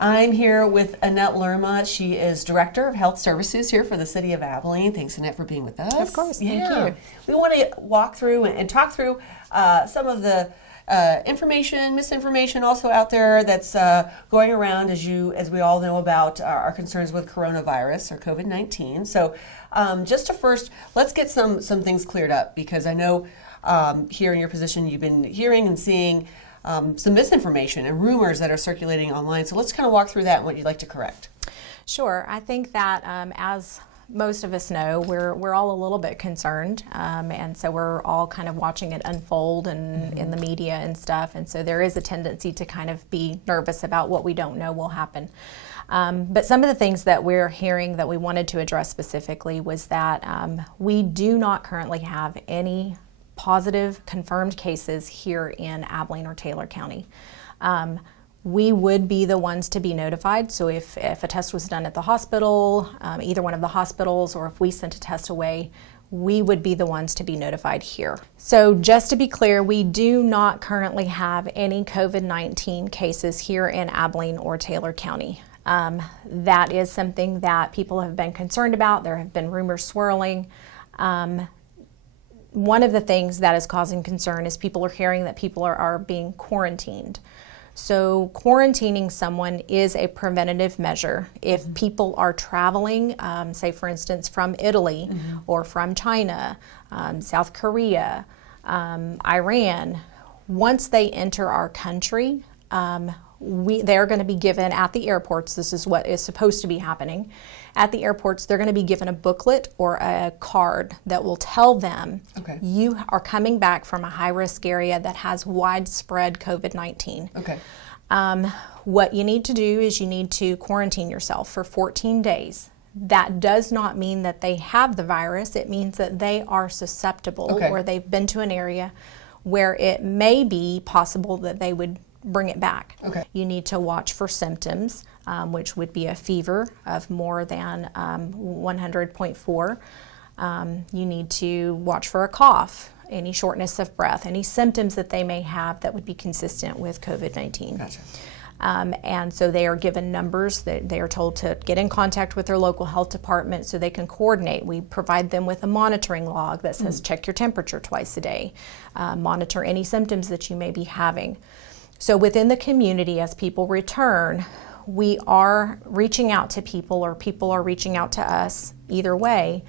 I'm here with Annette Lerma. She is Director of Health Services here for the City of Abilene. Thanks, Annette, for being with us. Of course, thank you. We want to walk through and talk through some of the information, misinformation also out there that's going around, as we all know about our concerns with coronavirus or COVID-19. So just to first, let's get some things cleared up, because I know here in your position you've been hearing and seeing some misinformation and rumors that are circulating online. So let's kind of walk through that and what you'd like to correct. Sure. I think that as most of us know, we're all a little bit concerned, and so we're all kind of watching it unfold and in the media and stuff, and so there is a tendency to kind of be nervous about what we don't know will happen. But some of the things that we're hearing that we wanted to address specifically was that we do not currently have any positive confirmed cases here in Abilene or Taylor County. We would be the ones to be notified. So if a test was done at the hospital, either one of the hospitals, or if we sent a test away, we would be the ones to be notified here. So just to be clear, we do not currently have any COVID-19 cases here in Abilene or Taylor County. That is something that people have been concerned about. There have been rumors swirling. One of the things that is causing concern is people are hearing that people are being quarantined. So quarantining someone is a preventative measure. If people are traveling, say for instance from Italy or from China, South Korea, Iran, once they enter our country, they're going to be given at the airports, this is what is supposed to be happening, at the airports they're going to be given a booklet or a card that will tell them you are coming back from a high-risk area that has widespread COVID-19. What you need to do is you need to quarantine yourself for 14 days. That does not mean that they have the virus. It means that they are susceptible or they've been to an area where it may be possible that they would bring it back. You need to watch for symptoms, which would be a fever of more than 100.4. You need to watch for a cough, any shortness of breath, any symptoms that they may have that would be consistent with COVID-19. Gotcha. And so they are given numbers that they are told to get in contact with their local health department so they can coordinate. We provide them with a monitoring log that says check your temperature twice a day, monitor any symptoms that you may be having. So within the community, as people return, we are reaching out to people, or people are reaching out to us, either way,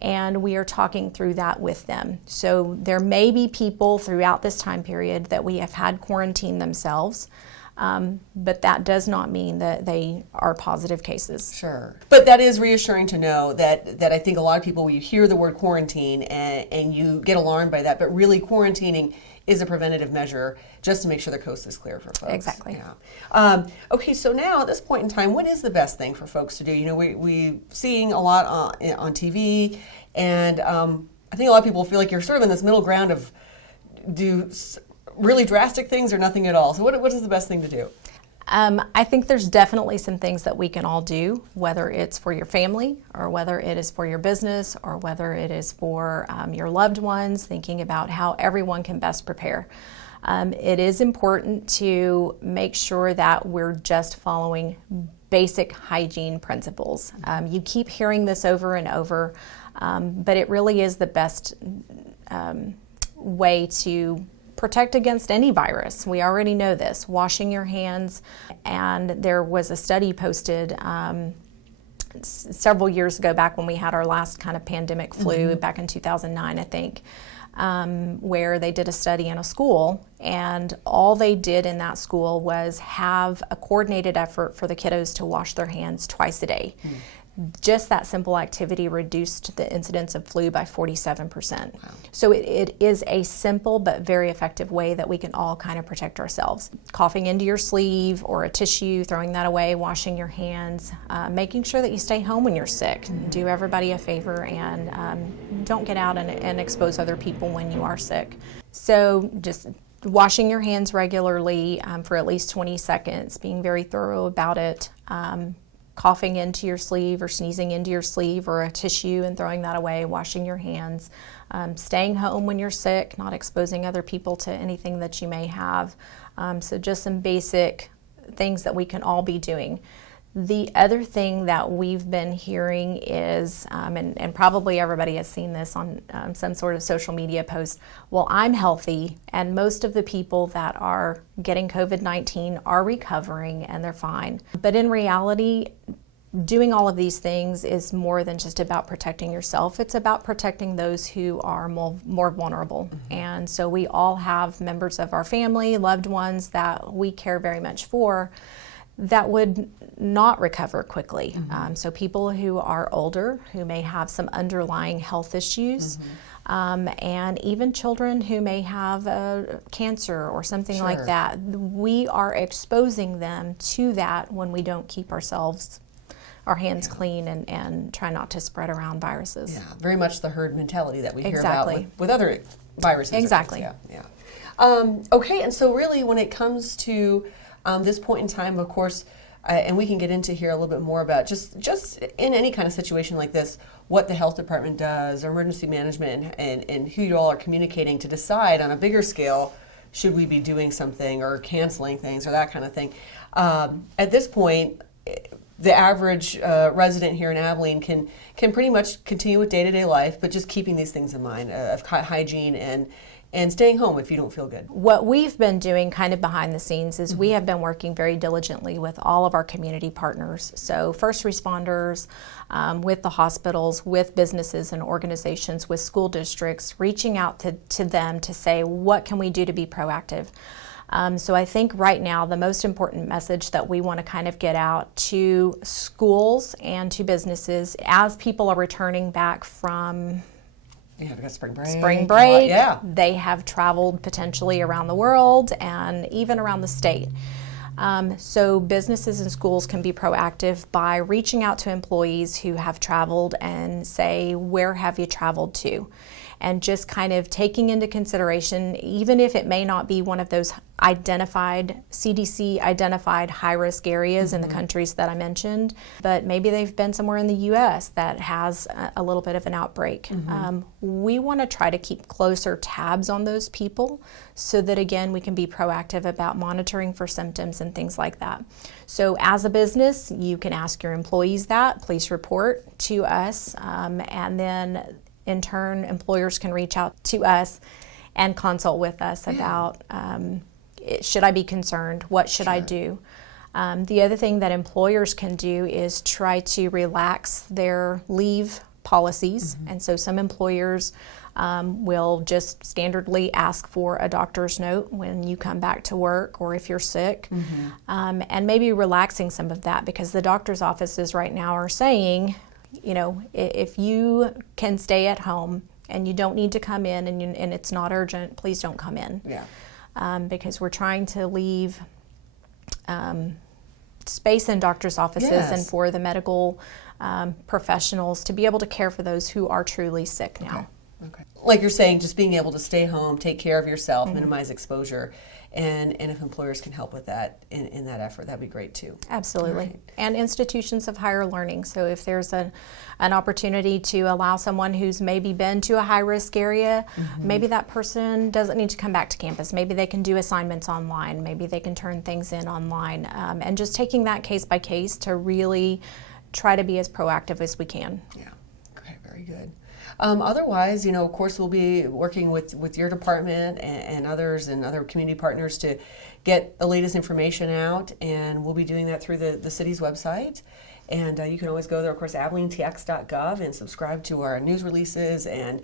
and we are talking through that with them. So there may be people throughout this time period that we have had quarantine themselves, but that does not mean that they are positive cases. Sure. But that is reassuring to know that I think a lot of people, when you hear the word quarantine and you get alarmed by that, but really quarantining is a preventative measure just to make sure the coast is clear for folks. Exactly. Yeah. Okay, so now at this point in time, what is the best thing for folks to do? You know, we're seeing a lot on TV, and I think a lot of people feel like you're sort of in this middle ground of do really drastic things or nothing at all. So what is the best thing to do? I think there's definitely some things that we can all do, whether it's for your family or whether it is for your business or whether it is for your loved ones, thinking about how everyone can best prepare. It is important to make sure that we're just following basic hygiene principles. You keep hearing this over and over, but it really is the best way to protect against any virus. We already know this. Washing your hands, and there was a study posted several years ago, back when we had our last kind of pandemic flu, back in 2009, I think, where they did a study in a school, and all they did in that school was have a coordinated effort for the kiddos to wash their hands twice a day. Just that simple activity reduced the incidence of flu by 47%. Wow. So it is a simple but very effective way that we can all kind of protect ourselves. Coughing into your sleeve or a tissue, throwing that away, washing your hands, making sure that you stay home when you're sick. Do everybody a favor and don't get out and expose other people when you are sick. So just washing your hands regularly for at least 20 seconds, being very thorough about it. Coughing into your sleeve or sneezing into your sleeve or a tissue and throwing that away, washing your hands, staying home when you're sick, not exposing other people to anything that you may have. So just some basic things that we can all be doing. The other thing that we've been hearing is, and probably everybody has seen this on some sort of social media post, well, I'm healthy, and most of the people that are getting COVID-19 are recovering and they're fine. But in reality, doing all of these things is more than just about protecting yourself. It's about protecting those who are more vulnerable. And so we all have members of our family, loved ones that we care very much for, that would not recover quickly. So people who are older, who may have some underlying health issues, and even children who may have cancer or something like that. We are exposing them to that when we don't keep our hands clean and try not to spread around viruses. Yeah, very much the herd mentality that we hear about with other viruses. Exactly. Okay, and so really when it comes to this point in time, of course, and we can get into here a little bit more about just in any kind of situation like this, what the health department does, or emergency management, and who you all are communicating to decide on a bigger scale, should we be doing something or canceling things or that kind of thing. At this point, the average resident here in Abilene can pretty much continue with day-to-day life, but just keeping these things in mind of hygiene and staying home if you don't feel good. What we've been doing kind of behind the scenes is we have been working very diligently with all of our community partners. So first responders, with the hospitals, with businesses and organizations, with school districts, reaching out to them to say, what can we do to be proactive? So I think right now the most important message that we want to kind of get out to schools and to businesses as people are returning back from we've got spring break. Yeah. They have traveled potentially around the world and even around the state. So businesses and schools can be proactive by reaching out to employees who have traveled and say, where have you traveled to? And just kind of taking into consideration, even if it may not be one of those CDC identified high-risk areas in the countries that I mentioned, but maybe they've been somewhere in the U.S. that has a little bit of an outbreak. We want to try to keep closer tabs on those people so that, again, we can be proactive about monitoring for symptoms and things like that. So as a business, you can ask your employees that. Please report to us, and then in turn, employers can reach out to us and consult with us about, should I be concerned? What should I do? The other thing that employers can do is try to relax their leave policies. And so some employers will just standardly ask for a doctor's note when you come back to work or if you're sick, and maybe relaxing some of that, because the doctor's offices right now are saying, if you can stay at home and you don't need to come in and it's not urgent, please don't come in. Because we're trying to leave space in doctor's offices and for the medical professionals to be able to care for those who are truly sick now. Okay. Like you're saying, just being able to stay home, take care of yourself, minimize exposure, and if employers can help with that in that effort, that'd be great too. Absolutely. Right. And institutions of higher learning. So if there's an opportunity to allow someone who's maybe been to a high-risk area, maybe that person doesn't need to come back to campus. Maybe they can do assignments online. Maybe they can turn things in online. And just taking that case by case to really try to be as proactive as we can. Yeah. Okay, very good. Otherwise, of course, we'll be working with your department and others and other community partners to get the latest information out, and we'll be doing that through the city's website. And you can always go there, of course, abilenetx.gov, and subscribe to our news releases and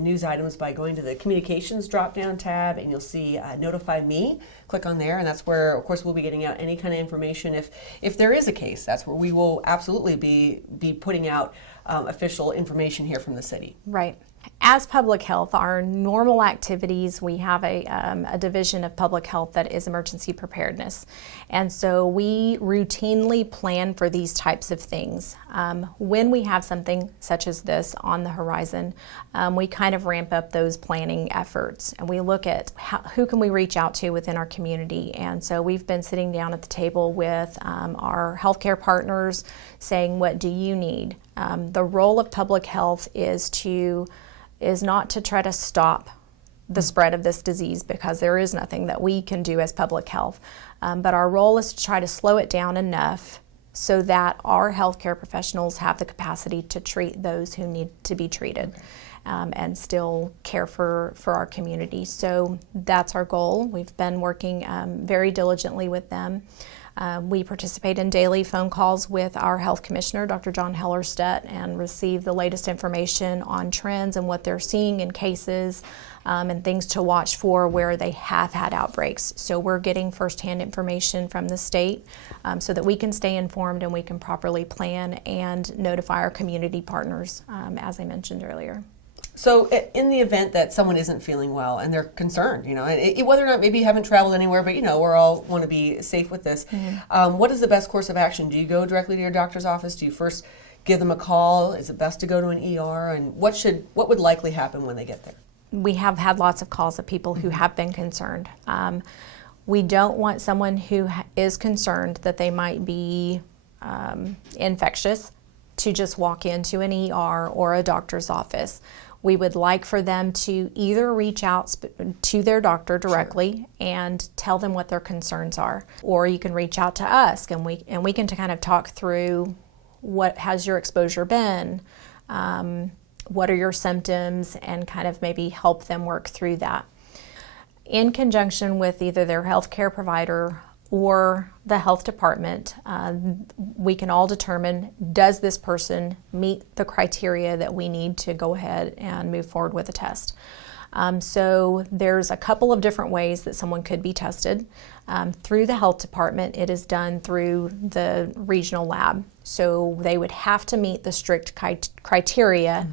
news items by going to the communications drop-down tab, and you'll see notify me. Click on there, and that's where, of course, we'll be getting out any kind of information. If there is a case, that's where we will absolutely be putting out official information here from the city. Right. As public health, our normal activities, we have a division of public health that is emergency preparedness. And so we routinely plan for these types of things. When we have something such as this on the horizon, we kind of ramp up those planning efforts, and we look at who can we reach out to within our community. And so we've been sitting down at the table with our healthcare partners saying, what do you need? The role of public health is not to try to stop the spread of this disease, because there is nothing that we can do as public health. But our role is to try to slow it down enough so that our healthcare professionals have the capacity to treat those who need to be treated. And still care for our community. So that's our goal. We've been working very diligently with them. We participate in daily phone calls with our health commissioner, Dr. John Hellerstedt, and receive the latest information on trends and what they're seeing in cases and things to watch for where they have had outbreaks. So we're getting firsthand information from the state so that we can stay informed and we can properly plan and notify our community partners, as I mentioned earlier. So in the event that someone isn't feeling well and they're concerned, whether or not maybe you haven't traveled anywhere, but we're all want to be safe with this, what is the best course of action? Do you go directly to your doctor's office? Do you first give them a call? Is it best to go to an ER? And what would likely happen when they get there? We have had lots of calls of people who have been concerned. We don't want someone who is concerned that they might be infectious to just walk into an ER or a doctor's office. We would like for them to either reach out to their doctor directly and tell them what their concerns are, or you can reach out to us and we can kind of talk through what has your exposure been, what are your symptoms, and kind of maybe help them work through that. In conjunction with either their healthcare provider or the health department, we can all determine, does this person meet the criteria that we need to go ahead and move forward with a test? So there's a couple of different ways that someone could be tested. Through the health department, it is done through the regional lab. So they would have to meet the strict criteria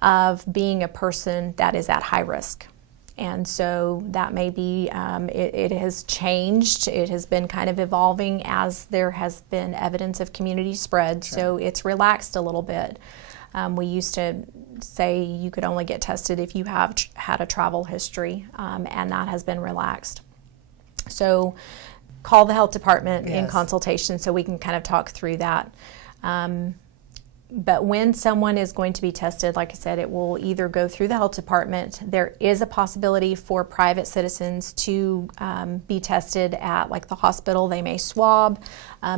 of being a person that is at high risk. And so that may be, it has changed. It has been kind of evolving as there has been evidence of community spread. So it's relaxed a little bit. We used to say you could only get tested if you have had a travel history, and that has been relaxed. So call the health department in consultation so we can kind of talk through that. But when someone is going to be tested, like I said, it will either go through the health department. There is a possibility for private citizens to be tested at, like, the hospital. They may swab.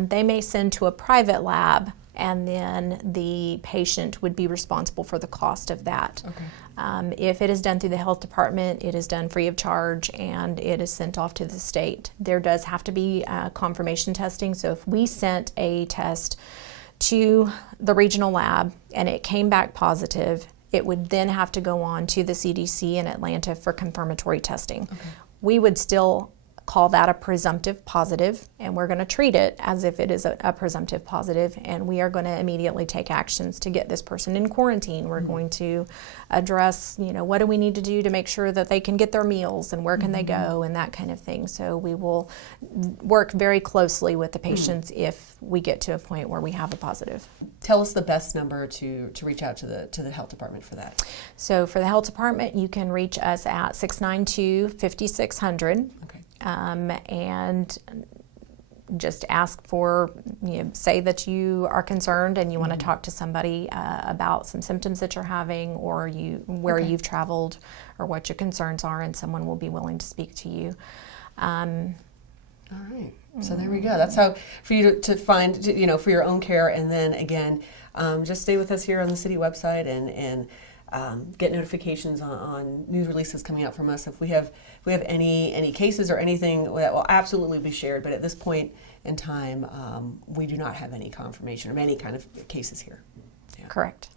They may send to a private lab, and then the patient would be responsible for the cost of that. If it is done through the health department, it is done free of charge, and it is sent off to the state. There does have to be confirmation testing. So if we sent a test to the regional lab and it came back positive, it would then have to go on to the CDC in Atlanta for confirmatory testing. We would still call that a presumptive positive, and we're going to treat it as if it is a presumptive positive, and we are going to immediately take actions to get this person in quarantine. We're going to address, what do we need to do to make sure that they can get their meals and where can they go and that kind of thing. So we will work very closely with the patients if we get to a point where we have a positive. Tell us the best number to reach out to the health department for that. So for the health department, you can reach us at 692-5600. And just ask for, say that you are concerned and you want to talk to somebody about some symptoms that you're having, or where you've traveled, or what your concerns are, and someone will be willing to speak to you. All right. So there we go. That's how for you to find, for your own care. And then again, just stay with us here on the city website and get notifications on news releases coming out from us. If we have any cases or anything that will absolutely be shared, but at this point in time, we do not have any confirmation of any kind of cases here. Correct.